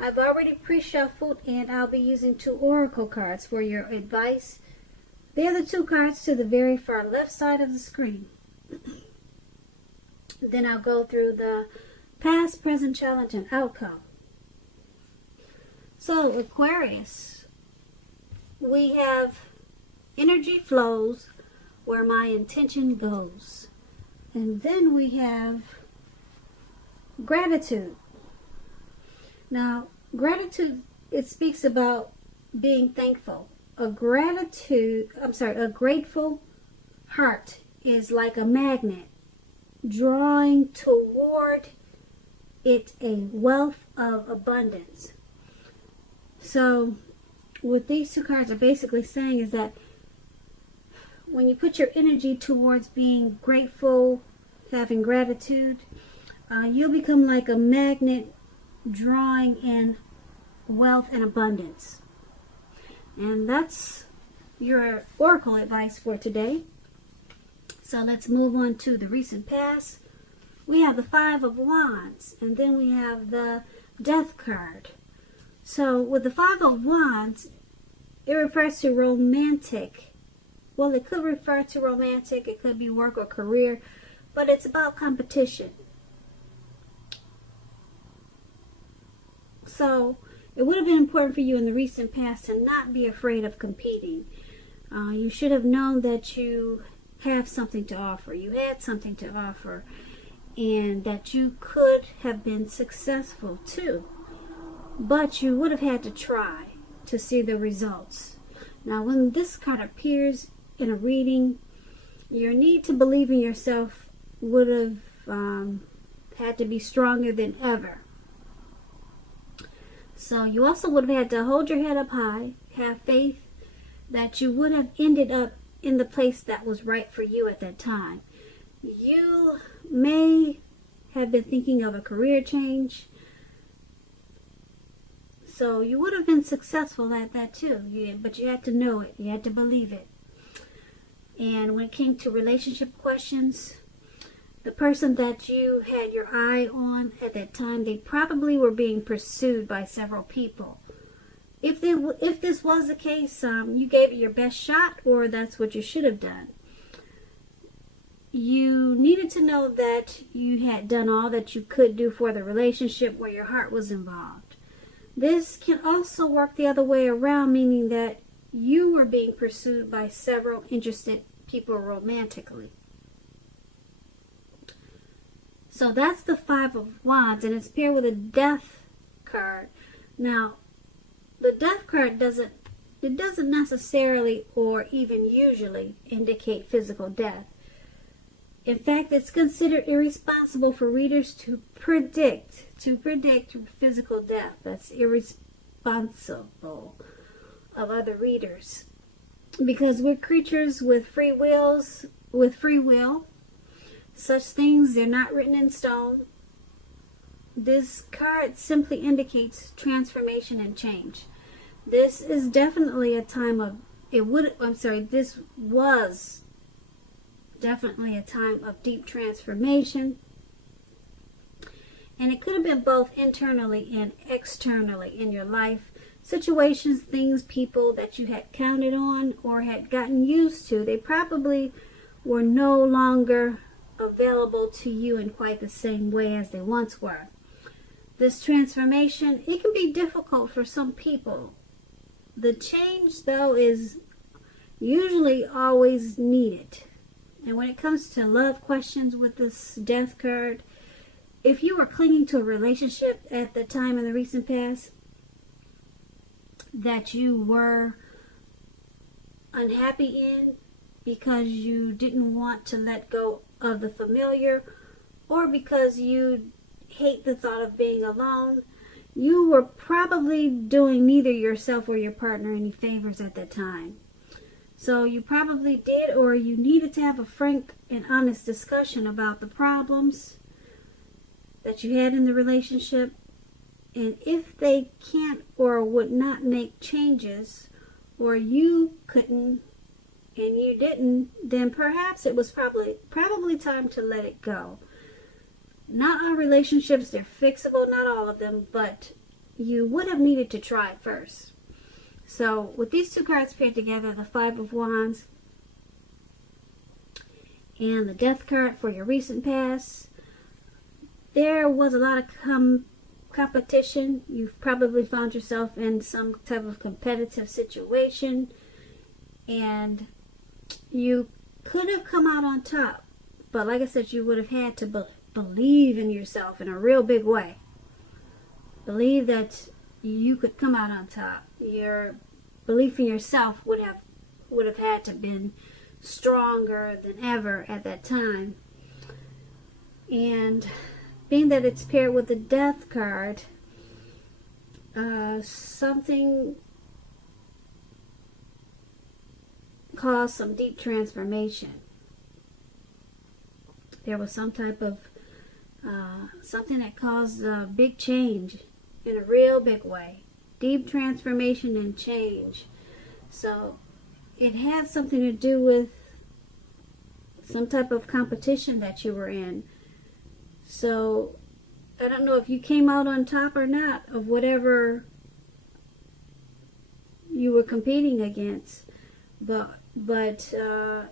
I've already pre-shuffled, and I'll be using 2 oracle cards for your advice. They're the 2 cards to the very far left side of the screen. Then I'll go through the past, present, challenge, and outcome. So, Aquarius, we have energy flows where my intention goes. And then we have gratitude. Now, gratitude, it speaks about being thankful. A grateful heart is like a magnet, drawing toward it a wealth of abundance. So, what these 2 cards are basically saying is that when you put your energy towards being grateful, having gratitude, you'll become like a magnet drawing in wealth and abundance. And that's your oracle advice for today. So let's move on to the recent past. We have the 5 of Wands, and then we have the Death card. So with the 5 of Wands, it refers to romantic. Well, it could refer to romantic, it could be work or career, but it's about competition. So it would have been important for you in the recent past to not be afraid of competing. You should have known that you have something to offer. You had something to offer, and that you could have been successful too. But you would have had to try to see the results. Now, when this card appears in a reading, your need to believe in yourself would have had to be stronger than ever. So you also would have had to hold your head up high, have faith that you would have ended up in the place that was right for you at that time. You may have been thinking of a career change, so you would have been successful at that too. But you had to know it. You had to believe it. And when it came to relationship questions, the person that you had your eye on at that time, they probably were being pursued by several people. If this was the case, you gave it your best shot, or that's what you should have done. You needed to know that you had done all that you could do for the relationship where your heart was involved. This can also work the other way around, meaning that you were being pursued by several interested people romantically. So that's the 5 of Wands, and it's paired with a Death card. Now, the Death card doesn't necessarily or even usually indicate physical death. In fact, it's considered irresponsible for readers to predict physical death. That's irresponsible of other readers, because we're creatures with free will. Such things, they're not written in stone. This card simply indicates transformation and change. This is definitely a time of, this was definitely a time of deep transformation. And it could have been both internally and externally in your life. Situations, things, people that you had counted on or had gotten used to, they probably were no longer available to you in quite the same way as they once were. This transformation, it can be difficult for some people. The change, though, is usually always needed. And when it comes to love questions with this Death card, if you were clinging to a relationship at the time in the recent past that you were unhappy in because you didn't want to let go of the familiar, or because you hate the thought of being alone, you were probably doing neither yourself or your partner any favors at that time. So you probably did, or you needed to have a frank and honest discussion about the problems that you had in the relationship. And if they can't or would not make changes, or you couldn't and you didn't, then perhaps it was probably time to let it go. Not all relationships, they're fixable, not all of them, but you would have needed to try it first. So with these two cards paired together, the Five of Wands and the Death card for your recent past, there was a lot of competition. You've probably found yourself in some type of competitive situation, and you could have come out on top. But like I said, you would have had to believe in yourself in a real big way. Believe that you could come out on top. Your belief in yourself would have had to been stronger than ever at that time. And being that it's paired with the Death card, something caused some deep transformation. There was some type of something that caused a big change in a real big way. Deep transformation and change. So it had something to do with some type of competition that you were in. So I don't know if you came out on top or not of whatever you were competing against. But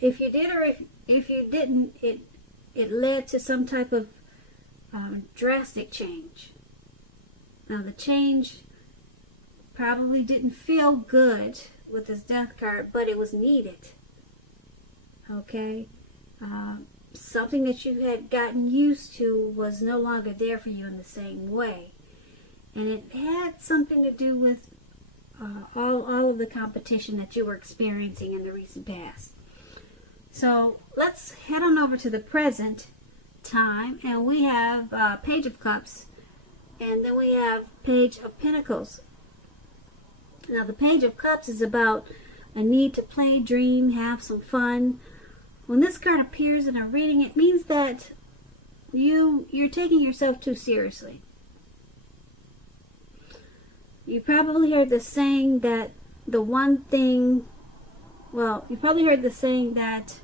if you did or if you didn't, it led to some type of drastic change. Now the change probably didn't feel good with this Death card, but it was needed. Okay? Something that you had gotten used to was no longer there for you in the same way. And it had something to do with all of the competition that you were experiencing in the recent past. So let's head on over to the present time, and we have Page of Cups, and then we have Page of Pentacles. Now the Page of Cups is about a need to play, dream, have some fun. When this card appears in a reading, it means that you're taking yourself too seriously. You probably heard the saying that you probably heard the saying that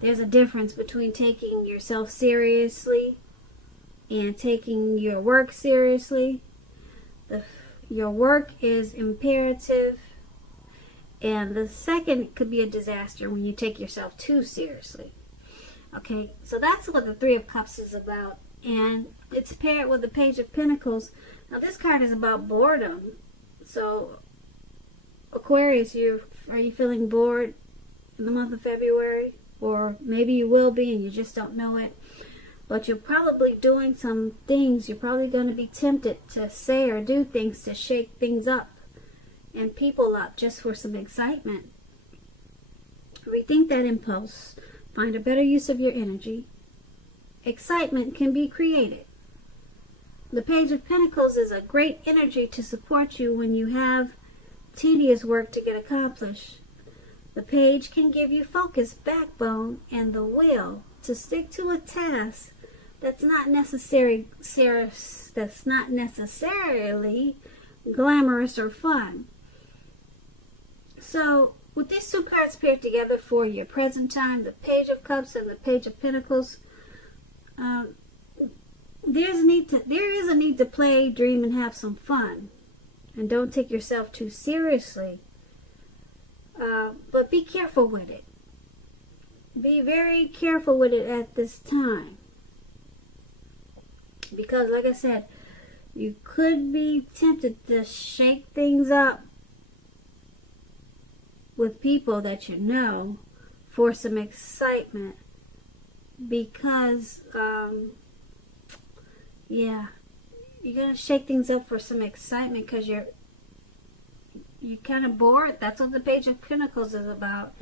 there's a difference between taking yourself seriously and taking your work seriously. Your work is imperative, and the second could be a disaster when you take yourself too seriously. Okay, so that's what the Three of Cups is about, and it's paired with the Page of Pentacles. Now this card is about boredom. So Aquarius, are you feeling bored in the month of February? Or maybe you will be and you just don't know it. But you're probably doing some things. You're probably going to be tempted to say or do things to shake things up and people up just for some excitement. Rethink that impulse. Find a better use of your energy. Excitement can be created. The Page of Pentacles is a great energy to support you when you have tedious work to get accomplished. The Page can give you focus, backbone, and the will to stick to a task that's not necessarily glamorous or fun. So, with these two cards paired together for your present time, the Page of Cups and the Page of Pentacles, there is a need to play, dream, and have some fun. And don't take yourself too seriously. But be careful with it. Be very careful with it at this time. Because, like I said, you could be tempted to shake things up with people that you know for some excitement. Because, you're going to shake things up for some excitement because you're kind of bored. That's what the Page of Pentacles is about.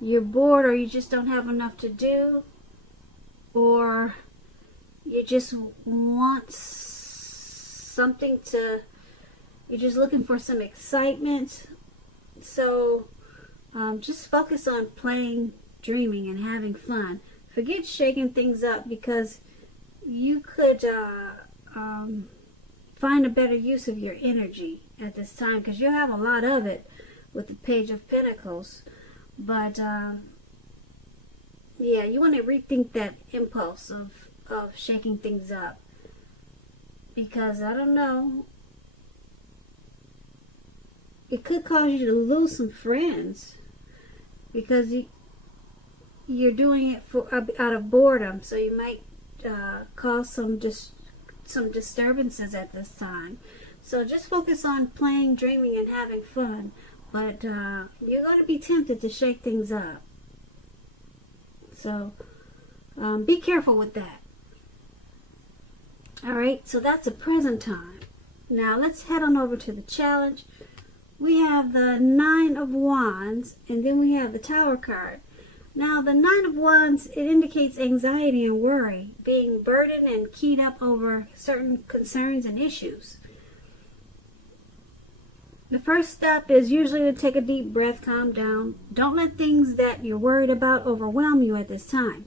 You're bored, or you just don't have enough to do, or you just want something to, you're just looking for some excitement. So just focus on playing, dreaming, and having fun. Forget shaking things up, because you could find a better use of your energy at this time, because you'll have a lot of it with the Page of Pentacles. But you want to rethink that impulse of shaking things up, because I don't know, it could cause you to lose some friends because you're doing it for out of boredom. So you might cause some disturbances at this time. So just focus on playing, dreaming, and having fun. But you're going to be tempted to shake things up. So be careful with that. Alright, so that's the present time. Now let's head on over to the challenge. We have the Nine of Wands, and then we have the Tower card. Now the Nine of Wands, it indicates anxiety and worry, being burdened and keyed up over certain concerns and issues. The first step is usually to take a deep breath, calm down. Don't let things that you're worried about overwhelm you at this time.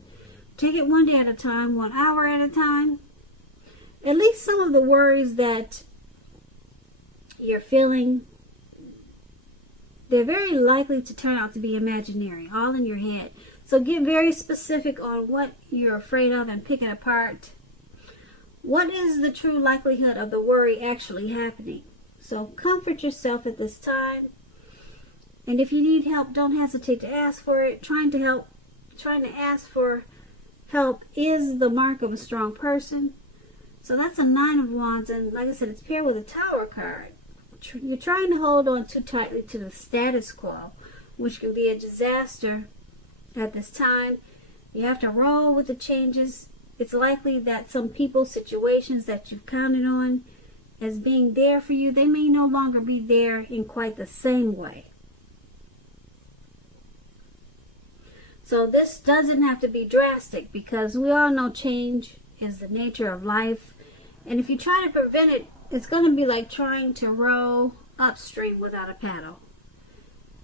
Take it one day at a time, 1 hour at a time. At least some of the worries that you're feeling, they're very likely to turn out to be imaginary, all in your head. So get very specific on what you're afraid of and pick it apart. What is the true likelihood of the worry actually happening? So comfort yourself at this time. And if you need help, don't hesitate to ask for it. Trying to ask for help is the mark of a strong person. So that's a Nine of Wands, and like I said, it's paired with a Tower card. You're trying to hold on too tightly to the status quo, which can be a disaster at this time. You have to roll with the changes. It's likely that some people, situations that you've counted on as being there for you, they may no longer be there in quite the same way. So this doesn't have to be drastic, because we all know change is the nature of life. And if you try to prevent it, it's going to be like trying to row upstream without a paddle.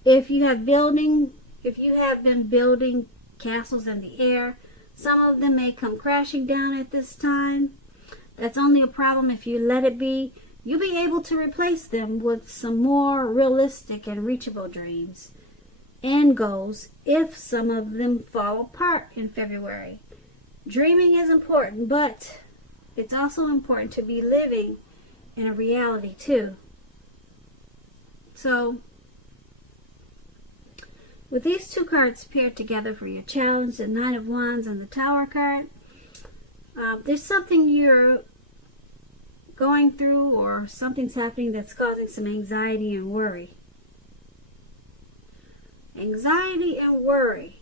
If you have been building castles in the air, some of them may come crashing down at this time. That's only a problem if you let it be. You'll be able to replace them with some more realistic and reachable dreams and goals if some of them fall apart in February. Dreaming is important, but it's also important to be living in a reality too. So, with these two cards paired together for your challenge, the Nine of Wands and the Tower card, there's something you're going through or something's happening that's causing some anxiety and worry. Anxiety and worry.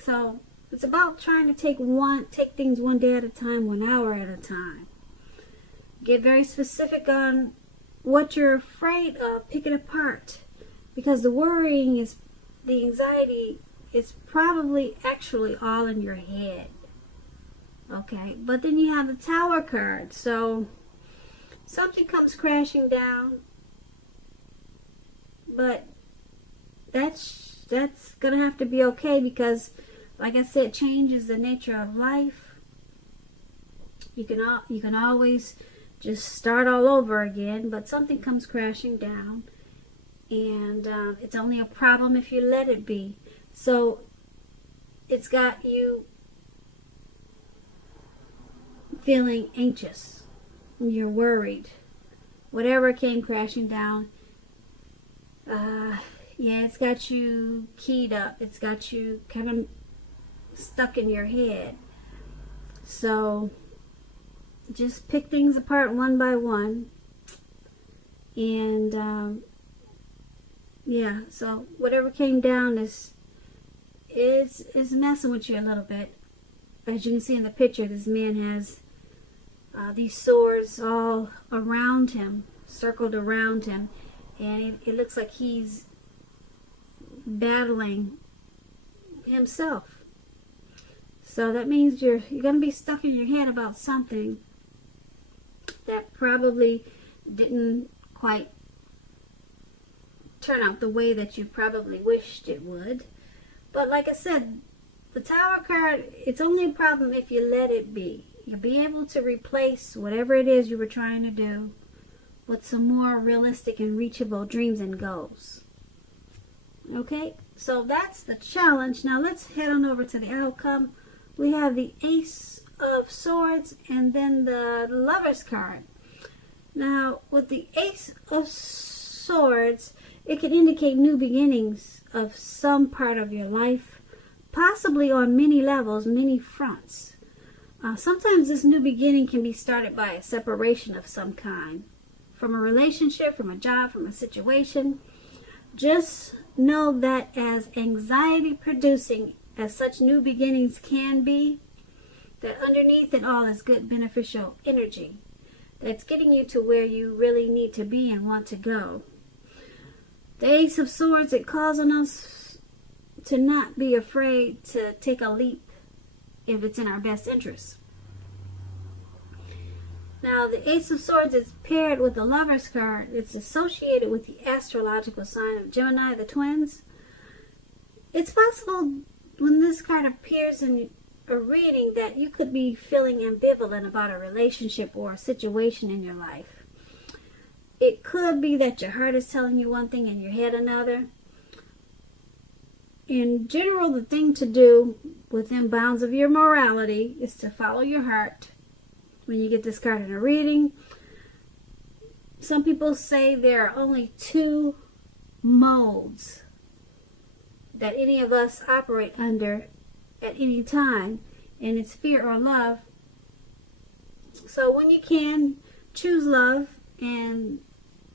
So it's about trying to take things one day at a time, 1 hour at a time. Get very specific on what you're afraid of. Pick it apart, because the worrying the anxiety is probably actually all in your head. Okay, but then you have the Tower card. So something comes crashing down, but that's gonna have to be okay, because like I said, change is the nature of life. You can always just start all over again, but something comes crashing down, and it's only a problem if you let it be. So it's got you feeling anxious. You're worried. Whatever came crashing down, it's got you keyed up. It's got you kind of stuck in your head. So just pick things apart one by one, and so whatever came down is messing with you a little bit. As you can see in the picture, this man has these swords all around him, circled around him, and it looks like he's battling himself. So that means you're going to be stuck in your head about something that probably didn't quite turn out the way that you probably wished it would. But like I said, the Tower card, it's only a problem if you let it be. You'll be able to replace whatever it is you were trying to do with some more realistic and reachable dreams and goals. Okay, so that's the challenge. Now let's head on over to the outcome. We have the Ace of Swords and then the Lover's card. Now, with the Ace of Swords, it can indicate new beginnings of some part of your life, possibly on many levels, many fronts. Sometimes this new beginning can be started by a separation of some kind, from a relationship, from a job, from a situation. Just know that as anxiety producing as such new beginnings can be, that underneath it all is good beneficial energy that's getting you to where you really need to be and want to go. The Ace of Swords, it calls on us to not be afraid to take a leap if it's in our best interest. Now, the Ace of Swords is paired with the Lover's card. It's associated with the astrological sign of Gemini, the twins. It's possible when this card appears in a reading that you could be feeling ambivalent about a relationship or a situation in your life. It could be that your heart is telling you one thing and your head another. In general, the thing to do within bounds of your morality is to follow your heart when you get this card in a reading. Some people say there are only two modes that any of us operate under at any time, and it's fear or love. So when you can, choose love, and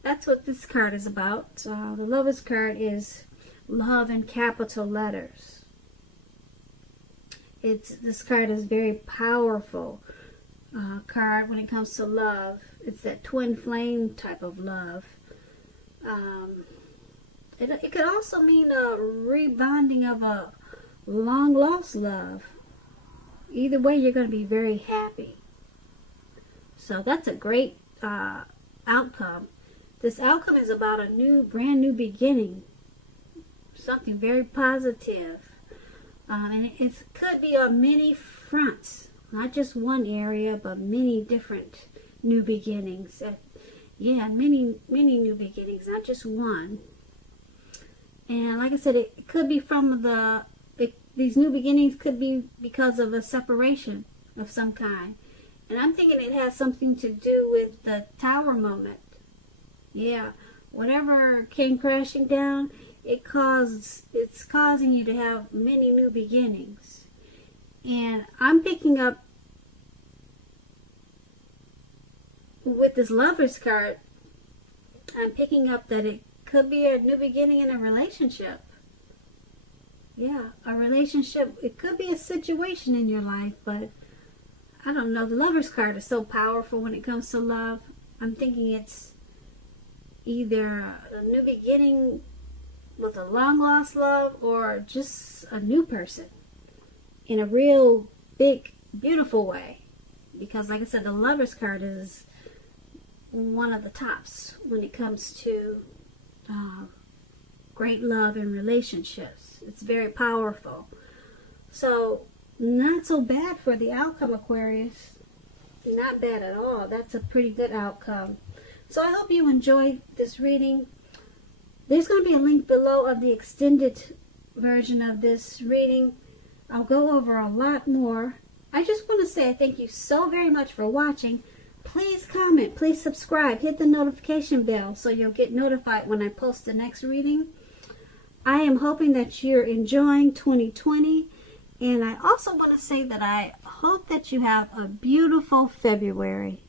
that's what this card is about. The Lover's card is love in capital letters. This card is very powerful card when it comes to love. It's that twin flame type of love. It could also mean a rebonding of a long lost love. Either way, you're going to be very happy. So that's a great outcome. This outcome is about a brand new beginning. Something very positive. And it could be on many fronts. Not just one area, but many different new beginnings. Many new beginnings, not just one. And like I said, it could be from these new beginnings could be because of a separation of some kind. And I'm thinking it has something to do with the tower moment. Yeah, whatever came crashing down, it's causing you to have many new beginnings. And I'm picking up with this Lover's card, I'm picking up that it could be a new beginning in a relationship. Yeah, a relationship. It could be a situation in your life, but I don't know. The Lover's card is so powerful when it comes to love. I'm thinking it's either a new beginning with a long lost love or just a new person in a real big, beautiful way. Because like I said, the Lover's card is one of the tops when it comes to great love and relationships. It's very powerful. So, not so bad for the outcome, Aquarius. Not bad at all. That's a pretty good outcome. So I hope you enjoyed this reading. There's going to be a link below of the extended version of this reading. I'll go over a lot more. I just want to say thank you so very much for watching. Please comment, please subscribe, hit the notification bell so you'll get notified when I post the next reading. I am hoping that you're enjoying 2020, and I also want to say that I hope that you have a beautiful February.